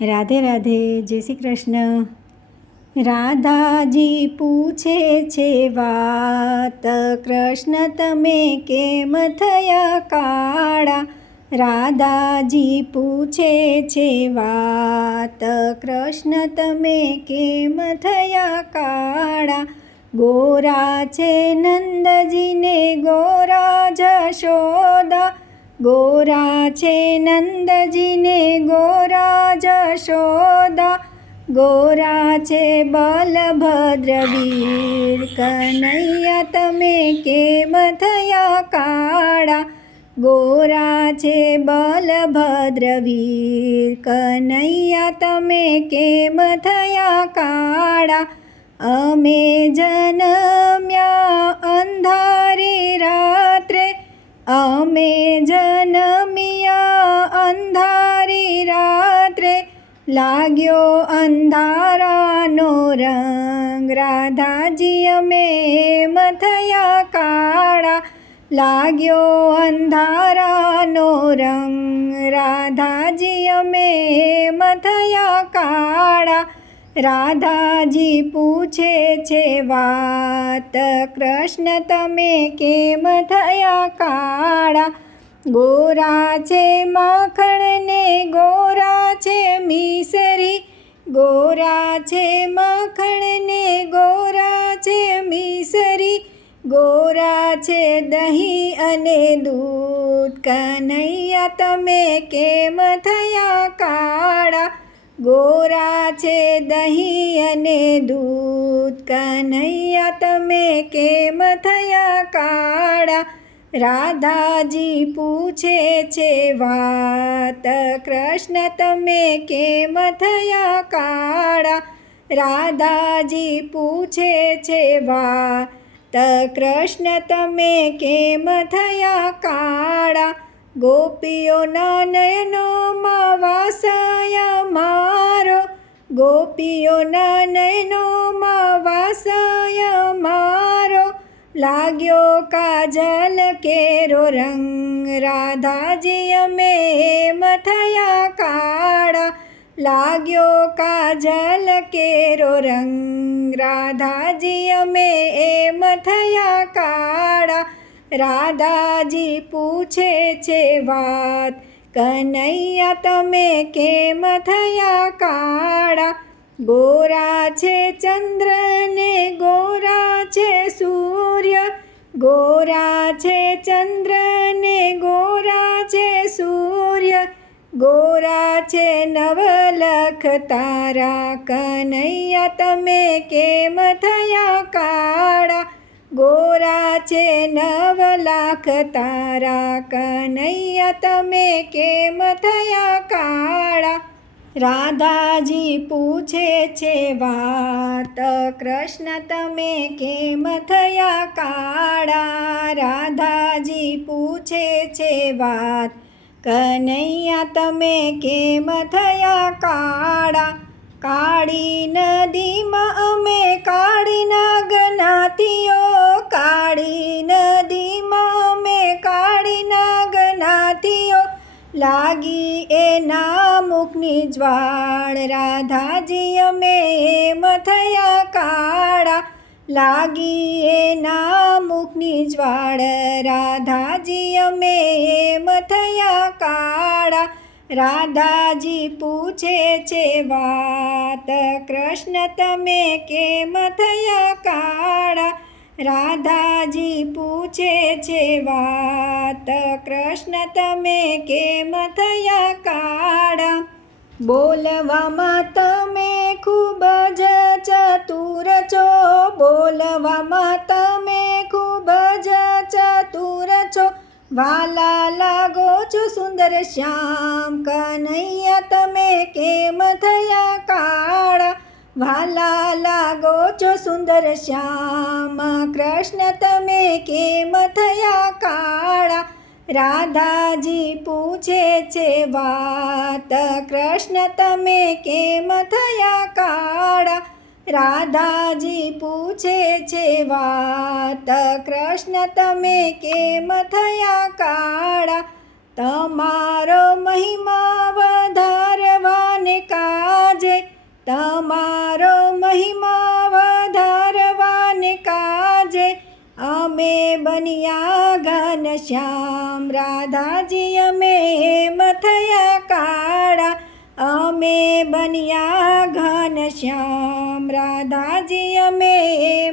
રાધે રાધે, જય શ્રી કૃષ્ણ. રાધાજી પૂછે છે વાત, કૃષ્ણ તમે કેમ થયા કાળા. રાધાજી પૂછે છે વાત, કૃષ્ણ તમે કેમ થયા કાળા. ગોરા છે નંદજીને ગોરા જશોદા, ગોરા છે નંદજીને ગોરા જશોદા. ગોરા છે બલભદ્ર વીર, કનૈયા તમે કેમ થયા કાળા. ગોરા છે બલભદ્ર વીર, કનૈયા તમે કેમ થયા કાળા. અમે જન્મ્યા અંધારી રાત્રે, અમે જન્મ્યા અંધારી રાત્રે. લાગ્યો અંધારાનો રંગ, રાધાજી અમે એમ થયા કાળા. લાગ્યો અંધારાનો રંગ, રાધાજી અમે એમ થયા કાળા. રાધાજી પૂછે છે વાત, કૃષ્ણ તમે કેમ થયા કાળા. ગોરા છે માખણ ને ગોરા છે મિસરી, ગોરા છે માખણ ને ગોરા છે મિસરી. ગોરા છે દહીં અને દૂધ, કનૈયા તમે કેમ થયા કાળા. ગોરા છે દહીં અને દૂધ, કનૈયા તમે કેમ થયા કાળા. રાધાજી પૂછે છે વાત, કૃષ્ણ તમે કેમ થયા કાળા. રાધાજી પૂછે છે વાત, કૃષ્ણ તમે કેમ થયા કાળા. ગોપીઓના નયનોમાં વાસય મારો, ગોપીઓના નયનોમાં વાસય મારો. લાગ્યો કાજલ કેરો રંગ, રાધાજી અમે એમ થયા કાળા. લાગ્યો કાજલ કેરો રંગ, રાધાજી અમે એમ થયા કાળા. રાધાજી પૂછે છે વાત, કનૈયા તમે કેમ થયા કાળા. ગોરા છે ચંદ્ર ને ગોરા છે સૂર્ય, ગોરા છે ચંદ્ર ને ગોરા છે સૂર્ય. ગોરા છે નવલખ તારા, કનૈયા તમે કેમ થયા કાળા. ગોરા છે નવલાખ તારા, કનૈયા તમે કેમ થયા કાળા. રાધાજી પૂછે છે વાત, કૃષ્ણ તમે કેમ થયા કાળા. રાધાજી પૂછે છે વાત, કનૈયા તમે કેમ થયા કાળા. કાળી નદીમાં અમે કાળી નાગ નાતીઓ, કાળી નદીમાં અમે કાળી નાગ નાતીઓ. લાગી એના મુખની જ્વાળ, રાધાજી અમે એમ થયા કાળા. લાગી એના મુખની જ્વાળ, રાધાજી અમે એમ થયા કાળા. રાધાજી પૂછે છે વાત, કૃષ્ણ તમે કેમ થયા કાળા. રાધાજી પૂછે છે વાત, કૃષ્ણ તમે કેમ થયા કાળા. બોલવામાં તમે ખૂબ જ ચતુર છો, બોલવામાં તમે ખૂબ જ ચતુર છો. વાલા લાગો છો સુંદર શ્યામ, કનૈયા તમે કેમ થયા કાળા. વાલા લાગો છો સુંદર શ્યામ, કૃષ્ણ તમે કેમ થયા કાળા. રાધાજી પૂછે છે વાત, કૃષ્ણ તમે કેમ થયા કાળા. રાધાજી પૂછે છે વાત, કૃષ્ણ તમે કેમ થયા કાળા. તમારો મહિમા વધારવાને કા તમારો મહિમા વધારવાને કાજે અમે બન્યા ઘનશ્યામ. રાધાજી અમે થયા કાળા, અમે બન્યા ઘનશ્યામ. રાધાજી અમે